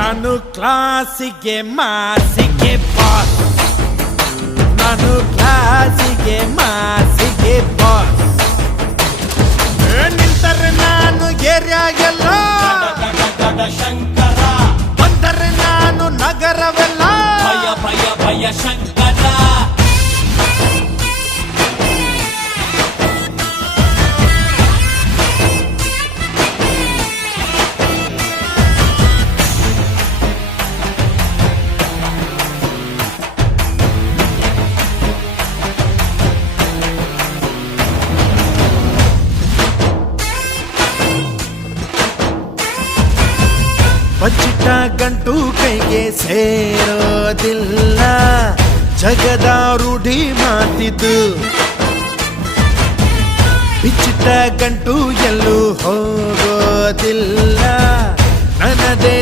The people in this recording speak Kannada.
ನಾನು ಕ್ಲಾಸಿಗೆ ಮಾಸಿಗೆ ಬಾಸ್, ನಾನು ಕ್ಲಾಸಿಗೆ ಮಾಸಿಗೆ ಬಾಸ್. ನಿಂತರೆ ನಾನು ಏರಿಯಾಗೆಲ್ಲ ಶಂಕರ ಬಂದರೆ ನಾನು ನಗರವೆಲ್ಲ ಭಯ ಭಯ ಭಯ ಶಂಕರ. ಬಚ್ಚಿಟ್ಟ ಗಂಟು ಕೈಗೆ ಸೇರೋದಿಲ್ಲ, ಜಗದ ರೂಢಿ ಮಾತಿದ್ದು. ಬಿಚ್ಚಿಟ್ಟ ಗಂಟು ಎಲ್ಲೂ ಹೋಗೋದಿಲ್ಲ, ನನ್ನದೇ